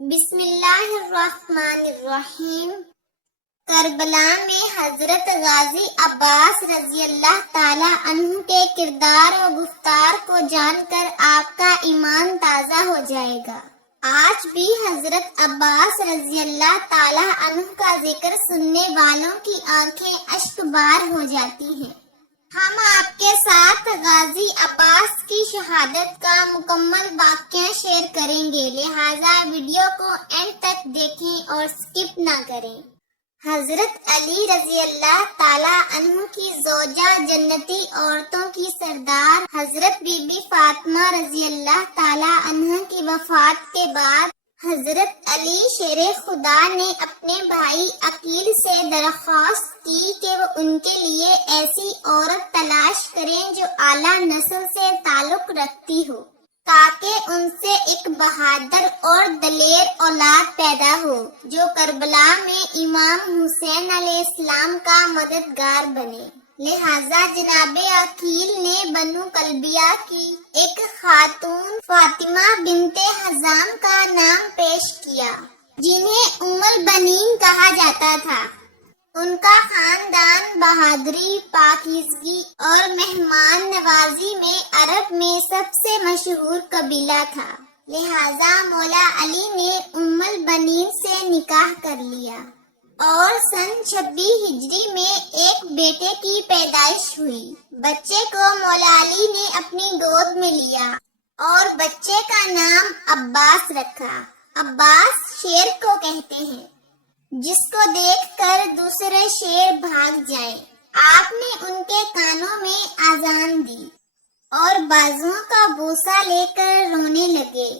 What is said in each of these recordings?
بسم اللہ الرحمن الرحیم۔ کربلا میں حضرت غازی عباس رضی اللہ تعالی عنہ کے کردار و گفتار کو جان کر آپ کا ایمان تازہ ہو جائے گا۔ آج بھی حضرت عباس رضی اللہ تعالی عنہ کا ذکر سننے والوں کی آنکھیں اشک بار ہو جاتی ہیں۔ ہم آپ کے ساتھ غازی عباس کی شہادت کا مکمل واقعہ شیئر کریں گے، لہٰذا ویڈیو کو اینڈ تک دیکھیں اور سکپ نہ کریں۔ حضرت علی رضی اللہ تعالی عنہ کی زوجہ، جنتی عورتوں کی سردار حضرت بی بی فاطمہ رضی اللہ تعالی عنہ کی وفات کے بعد حضرت علی شیر خدا نے اپنے بھائی عقیل سے درخواست کی کہ وہ ان کے لیے ایسی عورت تلاش کریں جو اعلیٰ نسل سے تعلق رکھتی ہو، تاکہ ان سے ایک بہادر اور دلیر اولاد پیدا ہو جو کربلا میں امام حسین علیہ السلام کا مددگار بنے۔ لہٰذا جناب عقیل نے بنو کلبیہ کی ایک خاتون فاطمہ بنت حزام کا نام پیش کیا، جنہیں ام البنین کہا جاتا تھا۔ ان کا خاندان بہادری، پاکیزگی اور مہمان نوازی میں عرب میں سب سے مشہور قبیلہ تھا، لہٰذا مولا علی نے ام البنین سے نکاح کر لیا اور سن 26 ہجری میں ایک بیٹے کی پیدائش ہوئی۔ بچے کو مولا علی نے اپنی گود میں لیا اور بچے کا نام عباس رکھا۔ عباس شیر کو کہتے ہیں جس کو دیکھ کر دوسرے شیر بھاگ جائیں۔ آپ نے ان کے کانوں میں اذان دی اور بازوؤں کا بوسہ لے کر رونے لگے۔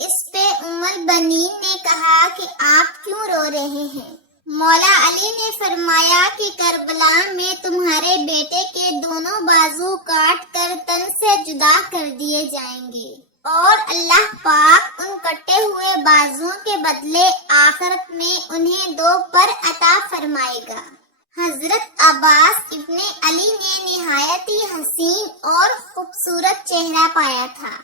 اس پہ ام البنین نے کہا کہ آپ کیوں رو رہے ہیں؟ مولا علی نے فرمایا کہ کربلا میں تمہارے بیٹے کے دونوں بازو کاٹ کر تن سے جدا کر دیے جائیں گے اور اللہ پاک ان کٹے ہوئے بازوؤں کے بدلے آخرت میں انہیں 2 پر عطا فرمائے گا۔ حضرت عباس ابن علی نے نہایت ہی حسین اور خوبصورت چہرہ پایا تھا۔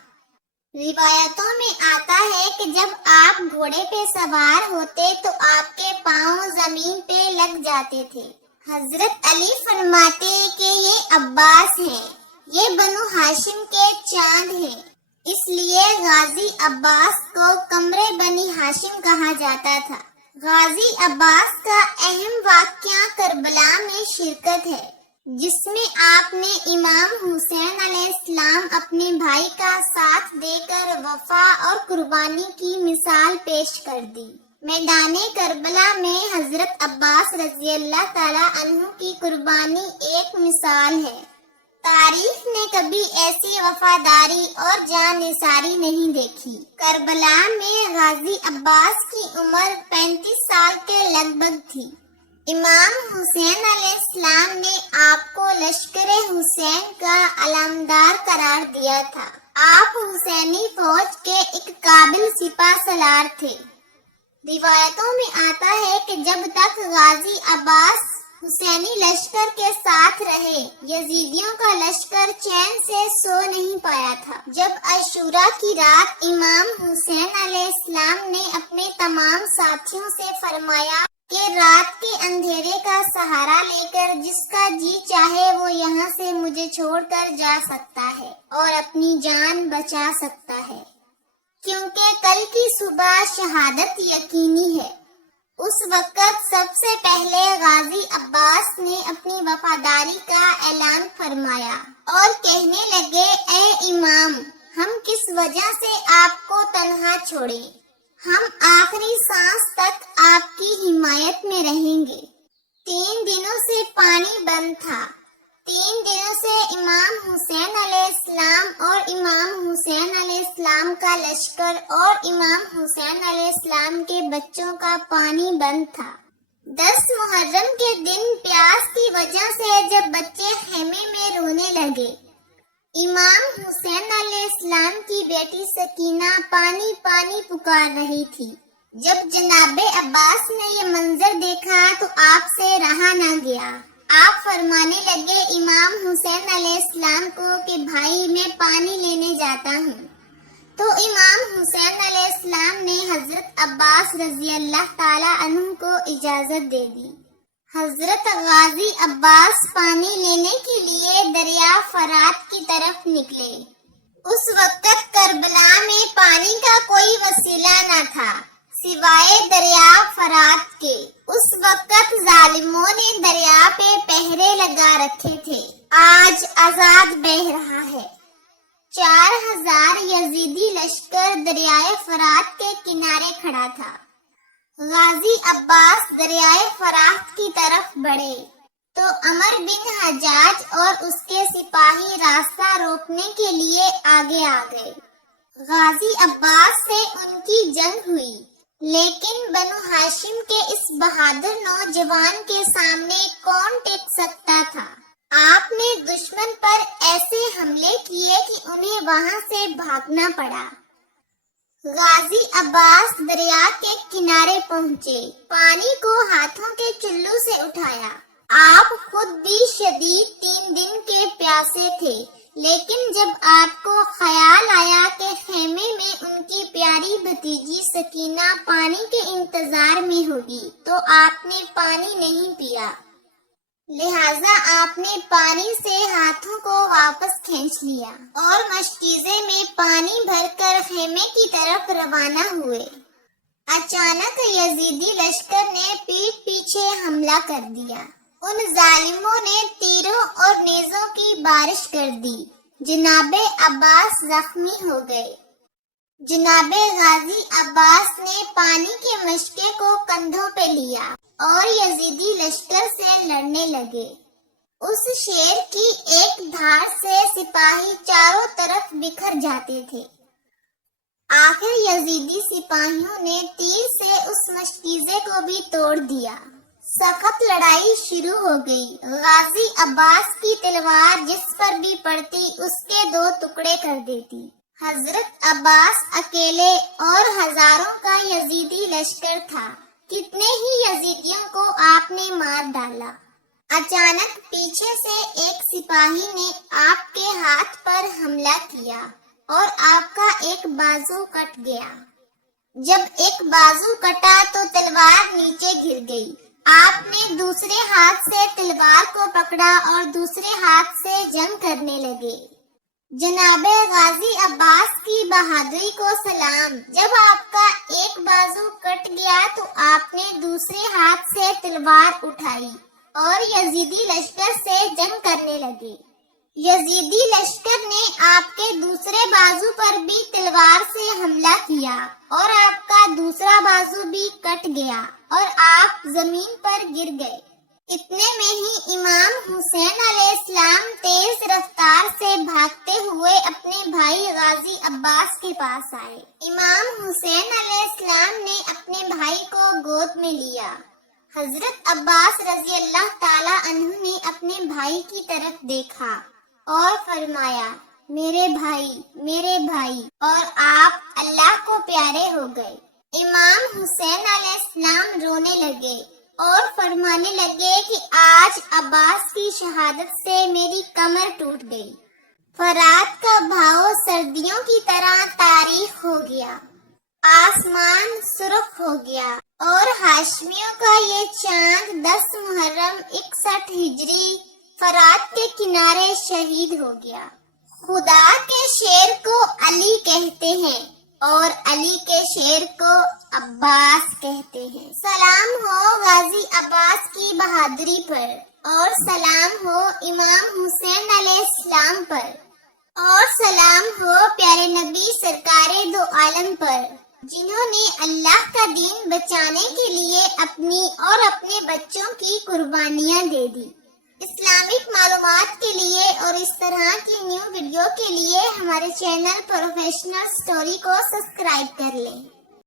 روایتوں میں آتا ہے کہ جب آپ گھوڑے پہ سوار ہوتے تو آپ کے پاؤں زمین پہ لگ جاتے تھے۔ حضرت علی فرماتے کہ یہ عباس ہیں، یہ بنو ہاشم کے چاند ہیں، اس لیے غازی عباس کو قمر بنی ہاشم کہا جاتا تھا۔ غازی عباس کا اہم واقعہ کربلا میں شرکت ہے، جس میں آپ نے امام حسین علیہ السلام اپنے بھائی کا ساتھ دے کر وفا اور قربانی کی مثال پیش کر دی۔ میدان کربلا میں حضرت عباس رضی اللہ تعالی عنہ کی قربانی ایک مثال ہے۔ تاریخ نے کبھی ایسی وفاداری اور جان نثاری نہیں دیکھی۔ کربلا میں غازی عباس کی عمر 35 سال کے لگ بھگ تھی۔ امام حسین علیہ السلام نے آپ کو لشکر حسین کا علامدار قرار دیا تھا۔ آپ حسینی فوج کے ایک قابل سپہ سالار تھے۔ روایتوں میں آتا ہے کہ جب تک غازی عباس حسینی لشکر کے ساتھ رہے، یزیدیوں کا لشکر چین سے سو نہیں پایا تھا۔ جب عاشورہ کی رات امام حسین علیہ السلام نے اپنے تمام ساتھیوں سے فرمایا کہ رات کے اندھیرے کا سہارا لے کر جس کا جی چاہے وہ یہاں سے مجھے چھوڑ کر جا سکتا ہے اور اپنی جان بچا سکتا ہے، کیونکہ کل کی صبح شہادت یقینی ہے۔ اس وقت سب سے پہلے غازی عباس نے اپنی وفاداری کا اعلان فرمایا اور کہنے لگے، اے امام، ہم کس وجہ سے آپ کو تنہا چھوڑیں؟ ہم آخری سانس تک آپ کی حمایت میں رہیں گے۔ 3 دنوں سے پانی بند تھا۔ 3 دنوں سے امام حسین علیہ السلام اور امام حسین علیہ السلام کا لشکر اور امام حسین علیہ السلام کے بچوں کا پانی بند تھا۔ 10 محرم کے دن پیاس کی وجہ سے جب بچے خیمے میں رونے لگے، امام حسین علیہ السلام کی بیٹی سکینہ پانی پانی پکار رہی تھی۔ جب جناب عباس نے یہ منظر دیکھا تو آپ سے رہا نہ گیا۔ آپ فرمانے لگے امام حسین علیہ السلام کو کہ بھائی میں پانی لینے جاتا ہوں۔ تو امام حسین علیہ السلام نے حضرت عباس رضی اللہ تعالی عنہ کو اجازت دے دی۔ حضرت غازی عباس پانی لینے کے لیے دریا فرات کی طرف نکلے۔ اس وقت کربلا میں پانی کا کوئی وسیلہ نہ تھا سوائے دریا فرات کے۔ اس وقت ظالموں نے دریا پہ پہرے لگا رکھے تھے۔ آج آزاد بہہ رہا ہے۔ 4000 یزیدی لشکر دریائے فرات کے کنارے کھڑا تھا۔ غازی عباس دریائے فرات کی طرف بڑھے تو عمر بن حجاج اور اس کے سپاہی راستہ روکنے کے لیے آگے آ گئے۔ غازی عباس سے ان کی جنگ ہوئی، لیکن بنو ہاشم کے اس بہادر نوجوان کے سامنے کون ٹک سکتا تھا؟ آپ نے دشمن پر ایسے حملے کیے کہ انہیں وہاں سے بھاگنا پڑا۔ غازی عباس دریا کے کنارے پہنچے، پانی کو ہاتھوں کے چلو سے اٹھایا۔ آپ خود بھی شدید 3 دن کے پیاسے تھے، لیکن جب آپ کو خیال آیا کہ خیمے میں ان کی پیاری بھتیجی سکینہ پانی کے انتظار میں ہوگی تو آپ نے پانی نہیں پیا، لہٰذا آپ نے پانی سے ہاتھوں کو واپس کھینچ لیا اور مشکیزے میں پانی بھر کر خیمے کی طرف روانہ ہوئے۔ اچانک یزیدی لشکر نے پیٹھ پیچھے حملہ کر دیا۔ ان ظالموں نے تیروں اور نیزوں کی بارش کر دی۔ جناب عباس زخمی ہو گئے۔ جناب غازی عباس نے پانی کے مشکے کو کندھوں پہ لیا اور یزیدی لشکر سے لڑنے لگے۔ اس شیر کی ایک دھار سے سپاہی چاروں طرف بکھر جاتے تھے۔ آخر یزیدی سپاہیوں نے تیر سے اس مشکیزے کو بھی توڑ دیا۔ سخت لڑائی شروع ہو گئی۔ غازی عباس کی تلوار جس پر بھی پڑتی اس کے 2 ٹکڑے کر دیتی۔ حضرت عباس اکیلے اور ہزاروں کا یزیدی لشکر تھا۔ کتنے ہی یزیدیوں کو آپ نے مار ڈالا۔ اچانک پیچھے سے ایک سپاہی نے آپ کے ہاتھ پر حملہ کیا اور آپ کا ایک بازو کٹ گیا۔ جب ایک بازو کٹا تو تلوار نیچے گر گئی۔ آپ نے دوسرے ہاتھ سے تلوار کو پکڑا اور دوسرے ہاتھ سے جنگ کرنے لگے۔ جناب غازی عباس کی بہادری کو سلام۔ جب آپ کا ایک بازو کٹ گیا تو آپ نے دوسرے ہاتھ سے تلوار اٹھائی اور یزیدی لشکر سے جنگ کرنے لگے۔ یزیدی لشکر نے آپ کے دوسرے بازو پر بھی تلوار سے حملہ کیا اور آپ کا دوسرا بازو بھی کٹ گیا اور آپ زمین پر گر گئے۔ اتنے میں ہی امام حسین علیہ السلام تیز رفتار سے بھاگتے ہوئے اپنے بھائی غازی عباس کے پاس آئے۔ امام حسین علیہ السلام نے اپنے بھائی کو گود میں لیا۔ حضرت عباس رضی اللہ تعالی عنہ نے اپنے بھائی کی طرف دیکھا اور فرمایا، میرے بھائی، اور آپ اللہ کو پیارے ہو گئے۔ امام حسین علیہ السلام رونے لگے اور فرمانے لگے کہ آج عباس کی شہادت سے میری کمر ٹوٹ گئی۔ فرات کا بہاؤ سردیوں کی طرح تاریخ ہو گیا، آسمان سرخ ہو گیا اور ہاشمیوں کا یہ چاند 10 محرم 61 ہجری فرات کے کنارے شہید ہو گیا۔ خدا کے شیر کو علی کہتے ہیں اور علی کے شیر کو عباس کہتے ہیں۔ سلام ہو غازی عباس کی بہادری پر، اور سلام ہو امام حسین علیہ السلام پر، اور سلام ہو پیارے نبی سرکار دو عالم پر، جنہوں نے اللہ کا دین بچانے کے لیے اپنی اور اپنے بچوں کی قربانیاں دے دی۔ اسلامک معلومات کے لیے اور اس طرح کی نیو ویڈیو کے لیے ہمارے چینل پروفیشنل سٹوری کو سبسکرائب کر لیں۔